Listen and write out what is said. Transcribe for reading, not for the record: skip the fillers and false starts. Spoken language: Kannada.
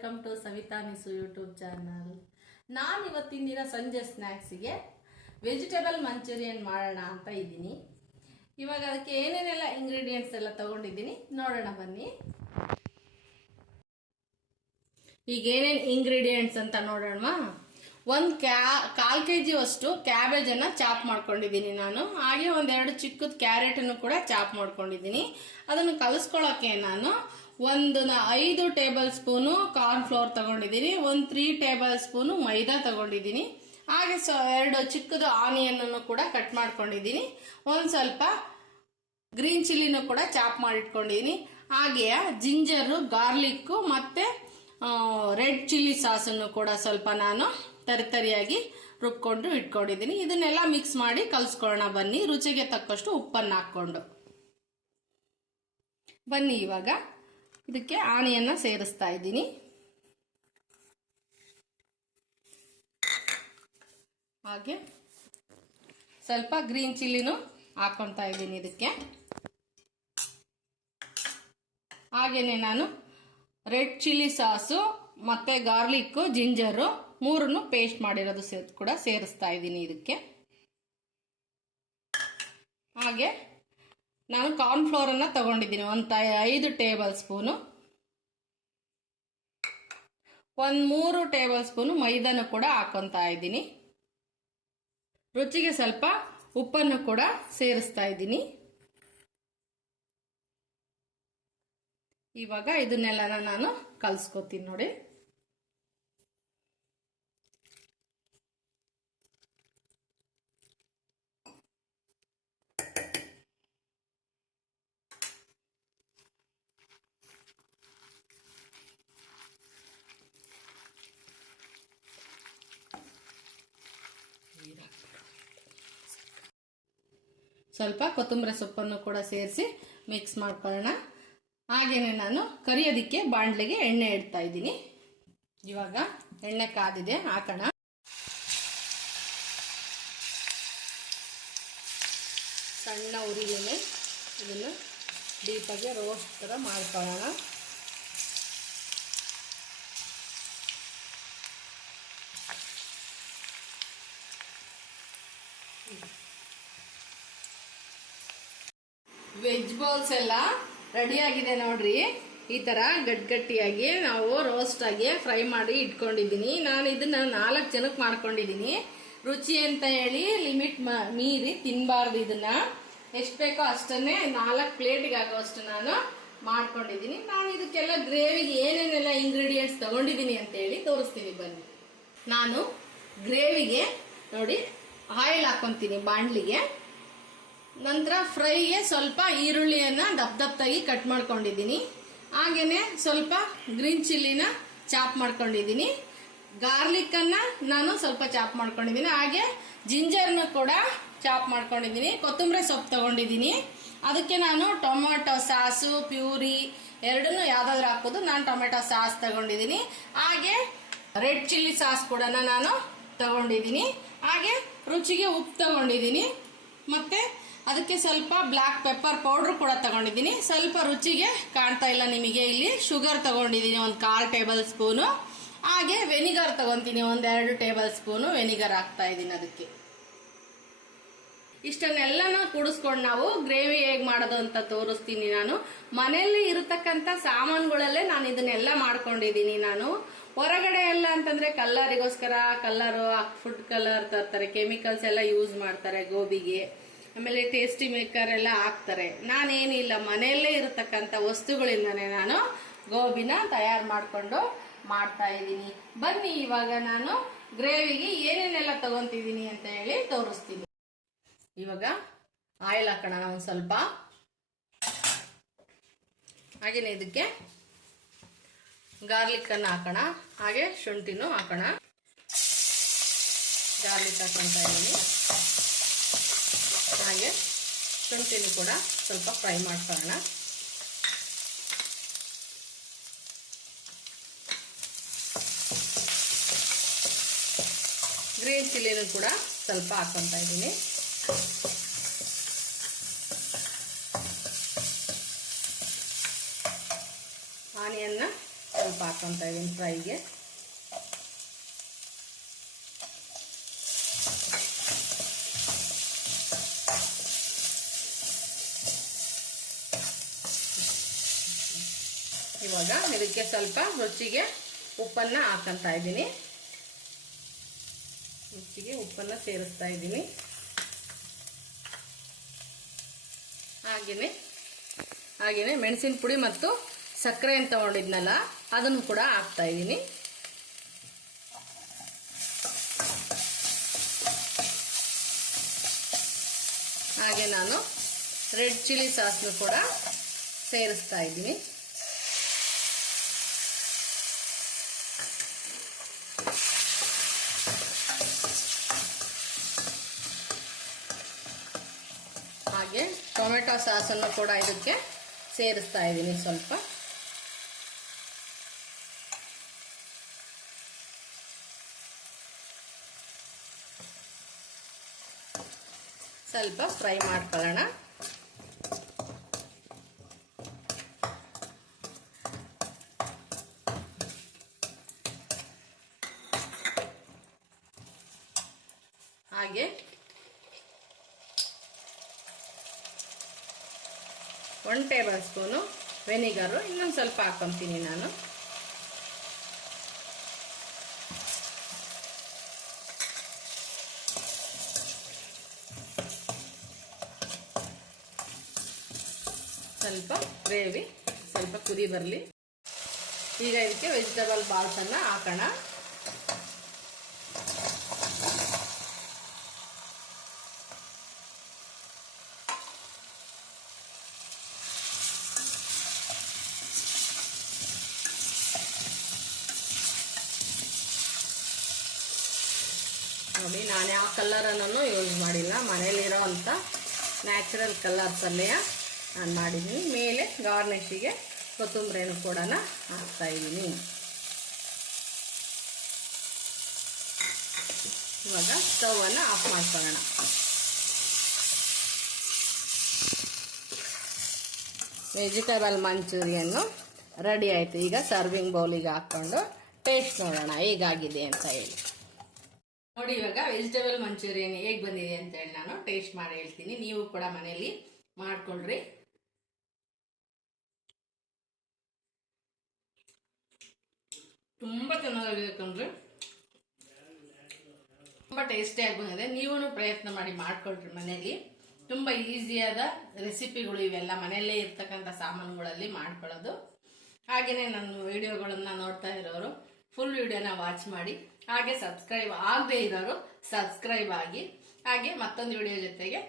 Welcome to Savita Nisu YouTube channel. ನಾನು ಇವತ್ತಿನ ದಿನ ಸಂಜೆ ಸ್ನ್ಯಾಕ್ಸಿಗೆ ವೆಜಿಟೇಬಲ್ ಮಂಚೂರಿಯನ್ ಮಾಡೋಣ ಅಂತ ಇದ್ದೀನಿ. ಇವಾಗ ಅದಕ್ಕೆ ಏನೇನೆಲ್ಲ ಇಂಗ್ರೀಡಿಯೆಂಟ್ಸ್ ಎಲ್ಲ ತಗೊಂಡಿದ್ದೀನಿ ನೋಡೋಣ ಬನ್ನಿ. ಈಗ ಏನೇನು ಇಂಗ್ರೀಡಿಯೆಂಟ್ಸ್ ಅಂತ ನೋಡೋಣ. ಒಂದು ಕಾಲ್ ಕೆಜಿ ಅಷ್ಟು ಕ್ಯಾಬೇಜನ್ನು ಚಾಪ್ ಮಾಡ್ಕೊಂಡಿದ್ದೀನಿ ನಾನು. ಹಾಗೆ ಒಂದೆರಡು ಚಿಕ್ಕದ ಕ್ಯಾರೆಟನ್ನು ಕೂಡ ಚಾಪ್ ಮಾಡ್ಕೊಂಡಿದ್ದೀನಿ. ಅದನ್ನು ಕಲಿಸ್ಕೊಳ್ಳೋಕೆ ನಾನು 5 ಟೇಬಲ್ ಸ್ಪೂನು ಕಾರ್ನ್ ಫ್ಲೋರ್ ತಗೊಂಡಿದ್ದೀನಿ, 3 ಟೇಬಲ್ ಸ್ಪೂನು ಮೈದಾ ತಗೊಂಡಿದ್ದೀನಿ. ಹಾಗೆ 2 ಚಿಕ್ಕದು ಆನಿಯನ್ ಅನ್ನು ಕೂಡ ಕಟ್ ಮಾಡ್ಕೊಂಡಿದ್ದೀನಿ. ಸ್ವಲ್ಪ ಗ್ರೀನ್ ಚಿಲ್ಲಿನೂ ಕೂಡ ಚಾಪ್ ಮಾಡಿಟ್ಕೊಂಡಿದ್ದೀನಿ. ಹಾಗೆ ಜಿಂಜರು, ಗಾರ್ಲಿಕ್ಕು ಮತ್ತೆ ರೆಡ್ ಚಿಲ್ಲಿ ಸಾಸನ್ನು ಕೂಡ ಸ್ವಲ್ಪ ನಾನು ತರಿಯಾಗಿ ರುಬ್ಕೊಂಡು ಇಟ್ಕೊಂಡಿದ್ದೀನಿ. ಇದನ್ನೆಲ್ಲ ಮಿಕ್ಸ್ ಮಾಡಿ ಕಲಿಸ್ಕೊಳ್ಳೋಣ ಬನ್ನಿ. ರುಚಿಗೆ ತಕ್ಕಷ್ಟು ಉಪ್ಪನ್ನು ಹಾಕ್ಕೊಂಡು ಬನ್ನಿ. ಇವಾಗ ಇದಕ್ಕೆ ಆನಿಯನ್ನ ಸೇರಿಸ್ತಾ ಇದ್ದೀನಿ. ಹಾಗೆ ಸ್ವಲ್ಪ ಗ್ರೀನ್ ಚಿಲ್ಲಿನೂ ಹಾಕೊಳ್ತಾ ಇದ್ದೀನಿ ಇದಕ್ಕೆ. ಹಾಗೇನೆ ನಾನು ರೆಡ್ ಚಿಲ್ಲಿ ಸಾಸು ಮತ್ತೆ ಗಾರ್ಲಿಕ್ಕು, ಜಿಂಜರು ಮೂರನ್ನು ಪೇಸ್ಟ್ ಮಾಡಿರೋದು ಕೂಡ ಸೇರಿಸ್ತಾ ಇದ್ದೀನಿ ಇದಕ್ಕೆ. ಹಾಗೆ ನಾನು ಕಾರ್ನ್ ಫ್ಲೋರ್ ಅನ್ನ ತಗೊಂಡಿದ್ದೀನಿ 5 ಟೇಬಲ್ ಸ್ಪೂನು, 3 ಟೇಬಲ್ ಸ್ಪೂನು ಮೈದಾನು ಕೂಡ ಹಾಕೊಂತಾ ಇದ್ದೀನಿ. ರುಚಿಗೆ ಸ್ವಲ್ಪ ಉಪ್ಪನ್ನು ಕೂಡ ಸೇರಿಸ್ತಾ ಇದ್ದೀನಿ. ಇವಾಗ ಇದನ್ನೆಲ್ಲ ನಾನು ಕಲ್ಸ್ಕೊತೀನಿ ನೋಡಿ. ಸ್ವಲ್ಪ ಕೊತ್ತಂಬರಿ ಸೊಪ್ಪನ್ನು ಕೂಡ ಸೇರಿಸಿ ಮಿಕ್ಸ್ ಮಾಡ್ಕೊಳ್ಳೋಣ. ಹಾಗೇನೆ ನಾನು ಕರಿಯೋದಕ್ಕೆ ಬಾಣಲೆಗೆ ಎಣ್ಣೆ ಇಡ್ತಾ ಇದ್ದೀನಿ. ಇವಾಗ ಎಣ್ಣೆ ಕಾದಿದೆ, ಹಾಕೋಣ. ಸಣ್ಣ ಉರಿಯಲ್ಲಿ ಇದನ್ನು ಡೀಪಾಗಿ ರೋಸ್ಟ್ ಥರ ಮಾಡ್ಕೊಳ್ಳೋಣ. ವೆಜ್ ಬಾಲ್ಸ್ ಎಲ್ಲ ರೆಡಿ ಆಗಿದೆ ನೋಡ್ರಿ. ಈ ತರ ಗಟ್ಟಿಯಾಗಿ ನಾವು ರೋಸ್ಟ್ ಆಗಿ ಫ್ರೈ ಮಾಡಿ ಇಟ್ಕೊಂಡಿದ್ದೀನಿ. ನಾನು ಇದನ್ನ 4 ಜನಕ್ಕೆ ಮಾಡ್ಕೊಂಡಿದ್ದೀನಿ. ರುಚಿ ಅಂತ ಹೇಳಿ ಲಿಮಿಟ್ ಮೀರಿ ತಿನ್ಬಾರ್ದು. ಇದನ್ನ ಎಷ್ಟು ಬೇಕೋ ಅಷ್ಟನ್ನೇ 4 ಪ್ಲೇಟ್ಗೆ ಆಗೋಷ್ಟು ನಾನು ಮಾಡ್ಕೊಂಡಿದ್ದೀನಿ. ನಾನು ಇದಕ್ಕೆಲ್ಲ ಗ್ರೇವಿಗೆ ಏನೇನೆಲ್ಲ ಇಂಗ್ರೀಡಿಯೆಂಟ್ಸ್ ತಗೊಂಡಿದ್ದೀನಿ ಅಂತ ಹೇಳಿ ತೋರಿಸ್ತೀನಿ ಬನ್ನಿ. ನಾನು ಗ್ರೇವಿಗೆ ನೋಡಿ ಆಯಿಲ್ ಹಾಕೊಂತೀನಿ ಬಾಣಲಿಗೆ. ನಂತರ ಫ್ರೈಗೆ ಸ್ವಲ್ಪ ಈರುಳ್ಳಿಯನ್ನು ದಪ್ಪದಾಗಿ ಕಟ್ ಮಾಡ್ಕೊಂಡಿದ್ದೀನಿ. ಹಾಗೇನೆ ಸ್ವಲ್ಪ ಗ್ರೀನ್ ಚಿಲ್ಲಿನ ಚಾಪ್ ಮಾಡ್ಕೊಂಡಿದ್ದೀನಿ. ಗಾರ್ಲಿಕ್ಕನ್ನು ನಾನು ಸ್ವಲ್ಪ ಚಾಪ್ ಮಾಡ್ಕೊಂಡಿದ್ದೀನಿ. ಹಾಗೆ ಜಿಂಜರ್ನ ಕೂಡ ಚಾಪ್ ಮಾಡ್ಕೊಂಡಿದ್ದೀನಿ. ಕೊತ್ತಂಬರಿ ಸೊಪ್ಪು ತಗೊಂಡಿದ್ದೀನಿ. ಅದಕ್ಕೆ ನಾನು ಟೊಮೆಟೊ ಸಾಸು ಪ್ಯೂರಿ ಎರಡನ್ನೂ ಯಾವುದಾದ್ರೂ ಹಾಕೋದು. ನಾನು ಟೊಮೆಟೊ ಸಾಸ್ ತಗೊಂಡಿದ್ದೀನಿ. ಹಾಗೆ ರೆಡ್ ಚಿಲ್ಲಿ ಸಾಸ್ ಕೂಡ ನಾನು ತಗೊಂಡಿದ್ದೀನಿ. ಹಾಗೆ ರುಚಿಗೆ ಉಪ್ಪು ತಗೊಂಡಿದ್ದೀನಿ. ಮತ್ತೆ ಅದಕ್ಕೆ ಸ್ವಲ್ಪ ಬ್ಲಾಕ್ ಪೆಪ್ಪರ್ ಪೌಡರ್ ಕೂಡ ತಗೊಂಡಿದ್ದೀನಿ. ಸ್ವಲ್ಪ ರುಚಿಗೆ ಕಾಣ್ತಾ ಇಲ್ಲ ನಿಮಗೆ, ಇಲ್ಲಿ ಶುಗರ್ ತಗೊಂಡಿದ್ದೀನಿ 1/4 ಟೇಬಲ್ ಸ್ಪೂನು. ಹಾಗೆ ವೆನಿಗರ್ ತಗೊಂತೀನಿ 2 ಟೇಬಲ್ ಸ್ಪೂನು ವೆನಿಗರ್ ಹಾಕ್ತಾ ಇದ್ದೀನಿ ಅದಕ್ಕೆ. ಇಷ್ಟನ್ನೆಲ್ಲನ ಕೂಡಿಸ್ಕೊಂಡು ನಾವು ಗ್ರೇವಿ ಹೇಗೆ ಮಾಡೋದು ಅಂತ ತೋರಿಸ್ತೀನಿ. ನಾನು ಮನೆಯಲ್ಲಿ ಇರತಕ್ಕಂಥ ಸಾಮಾನುಗಳಲ್ಲೇ ನಾನು ಇದನ್ನೆಲ್ಲ ಮಾಡ್ಕೊಂಡಿದ್ದೀನಿ. ನಾನು ಹೊರಗಡೆ ಎಲ್ಲ ಅಂತಂದ್ರೆ ಕಲ್ಲರಿಗೋಸ್ಕರ ಕಲ್ಲರು, ಫುಡ್ ಕಲರ್ ತರ್ತಾರೆ, ಕೆಮಿಕಲ್ಸ್ ಎಲ್ಲ ಯೂಸ್ ಮಾಡ್ತಾರೆ ಗೋಬಿಗೆ, ಆಮೇಲೆ ಟೇಸ್ಟಿ ಮೇಕರ್ ಎಲ್ಲ ಹಾಕ್ತಾರೆ. ನಾನೇನಿಲ್ಲ, ಮನೆಯಲ್ಲೇ ಇರತಕ್ಕಂಥ ವಸ್ತುಗಳಿಂದನೇ ನಾನು ಗೋಬಿನ ತಯಾರು ಮಾಡಿಕೊಂಡು ಮಾಡ್ತಾ ಇದ್ದೀನಿ. ಬನ್ನಿ ಇವಾಗ ನಾನು ಗ್ರೇವಿಗೆ ಏನೇನೆಲ್ಲ ತಗೊಂತಿದ್ದೀನಿ ಅಂತ ಹೇಳಿ ತೋರಿಸ್ತೀನಿ. ಇವಾಗ ಆಯಿಲ್ ಹಾಕೋಣ ಒಂದು ಸ್ವಲ್ಪ. ಹಾಗೇನೆ ಇದಕ್ಕೆ ಗಾರ್ಲಿಕ್ ಅನ್ನು ಹಾಕೋಣ. ಹಾಗೆ ಶುಂಠಿನೂ ಹಾಕೋಣ. ಗಾರ್ಲಿಕ್ ಹಾಕೊತಾ ಇದ್ದೀನಿ. ಹಾಗೆ ಶುಂಠಿನೂ ಕೂಡ ಸ್ವಲ್ಪ ಫ್ರೈ ಮಾಡ್ಕೊಳ್ಳೋಣ. ಗ್ರೀನ್ ಚಿಲ್ಲಿನೂ ಕೂಡ ಸ್ವಲ್ಪ ಹಾಕೊತಾ ಇದ್ದೀನಿ. ಆನಿಯನ್ನ ಸ್ವಲ್ಪ ಹಾಕ್ಕೊತಾ ಇದ್ದೀನಿ ಫ್ರೈಗೆ. ಇವಾಗ ಇದಕ್ಕೆ ಸ್ವಲ್ಪ ರುಚಿಗೆ ಉಪ್ಪನ್ನು ಹಾಕ್ಕೊತಾ ಇದ್ದೀನಿ. ರುಚಿಗೆ ಉಪ್ಪನ್ನು ಸೇರಿಸ್ತಾ ಇದ್ದೀನಿ. ಹಾಗೆಯೇ ಮೆಣಸಿನ ಪುಡಿ ಮತ್ತು ಸಕ್ಕರೆ ಅಂತ ತಗೊಂಡಿದ್ನಲ್ಲ ಅದನ್ನು ಕೂಡ ಹಾಕ್ತಾ ಇದ್ದೀನಿ. ಹಾಗೆ ನಾನು ರೆಡ್ ಚಿಲ್ಲಿ ಸಾಸ್ನು ಕೂಡ ಸೇರಿಸ್ತಾ ಇದ್ದೀನಿ. ಹಾಗೆ ಟೊಮೆಟೊ ಸಾಸನ್ನು ಕೂಡ ಇದಕ್ಕೆ ಸೇರಿಸ್ತಾ ಇದ್ದೀನಿ. ಸ್ವಲ್ಪ ಫ್ರೈ ಮಾಡ್ಕೊಳ್ಳೋಣ. ಹಾಗೆ 1 ಟೇಬಲ್ ಸ್ಪೂನು ವೆನಿಗರು ಇನ್ನೊಂದು ಸ್ವಲ್ಪ ಹಾಕ್ಕೊಂತೀನಿ ನಾನು. ಸ್ವಲ್ಪ ಗ್ರೇವಿ ಸ್ವಲ್ಪ ಕುದಿ ಬರಲಿ. ಈಗ ಇದಕ್ಕೆ ವೆಜಿಟೇಬಲ್ ಬಾಲ್ಸನ್ನು ಹಾಕೋಣ. ನೋಡಿ, ನಾನು ಯಾವ ಕಲರನ್ನು ಯೂಸ್ ಮಾಡಿಲ್ಲ, ಮನೇಲಿರೋ ಅಂಥ ನ್ಯಾಚುರಲ್ ಕಲರ್ಸಲ್ಲೇ ನಾನು ಮಾಡಿದ್ದೀನಿ. ಮೇಲೆ ಗಾರ್ನಿಷಿಗೆ ಕೊತ್ತಂಬರಿಯನ್ನು ಕೂಡ ಹಾಕ್ತಾಯಿದ್ದೀನಿ. ಇವಾಗ ಸ್ಟವನ್ನು ಆಫ್ ಮಾಡ್ಕೊಳ್ಳೋಣ. ವೆಜಿಟೇಬಲ್ ಮಂಚೂರಿಯನ್ನು ರೆಡಿ ಆಯಿತು. ಈಗ ಸರ್ವಿಂಗ್ ಬೌಲಿಗೆ ಹಾಕ್ಕೊಂಡು ಟೇಸ್ಟ್ ನೋಡೋಣ ಹೇಗಾಗಿದೆ ಅಂತ ಹೇಳಿ. ನೋಡಿ, ಇವಾಗ ವೆಜಿಟೇಬಲ್ ಮಂಚೂರಿಯನ್ ಹೇಗೆ ಬಂದಿದೆ ಅಂತ ಹೇಳಿ ನಾನು ಟೇಸ್ಟ್ ಮಾಡಿ ಹೇಳ್ತೀನಿ. ನೀವು ಕೂಡ ಮನೆಯಲ್ಲಿ ಮಾಡ್ಕೊಳ್ರಿ. ತುಂಬ ಚೆನ್ನಾಗಿದೆ ಕಣ್ರಿ, ತುಂಬ ಟೇಸ್ಟಿಯಾಗಿ ಬಂದಿದೆ. ನೀವು ಪ್ರಯತ್ನ ಮಾಡಿ ಮಾಡ್ಕೊಳ್ರಿ ಮನೆಯಲ್ಲಿ. ತುಂಬ ಈಸಿಯಾದ ರೆಸಿಪಿಗಳು ಇವೆಲ್ಲ, ಮನೆಯಲ್ಲೇ ಇರ್ತಕ್ಕಂಥ ಸಾಮಾನುಗಳಲ್ಲಿ ಮಾಡ್ಕೊಳ್ಳೋದು. ಹಾಗೆಯೇ ನನ್ನ ವಿಡಿಯೋಗಳನ್ನು ನೋಡ್ತಾ ಇರೋರು ಫುಲ್ ವಿಡಿಯೋನ ವಾಚ್ ಮಾಡಿ. ಹಾಗೆ ಸಬ್ಸ್ಕ್ರೈಬ್ ಆಗದೆ ಇರೋರು ಸಬ್ಸ್ಕ್ರೈಬ್ ಆಗಿ. ಹಾಗೆ ಮತ್ತೊಂದು ವಿಡಿಯೋ ಜೊತೆಗೆ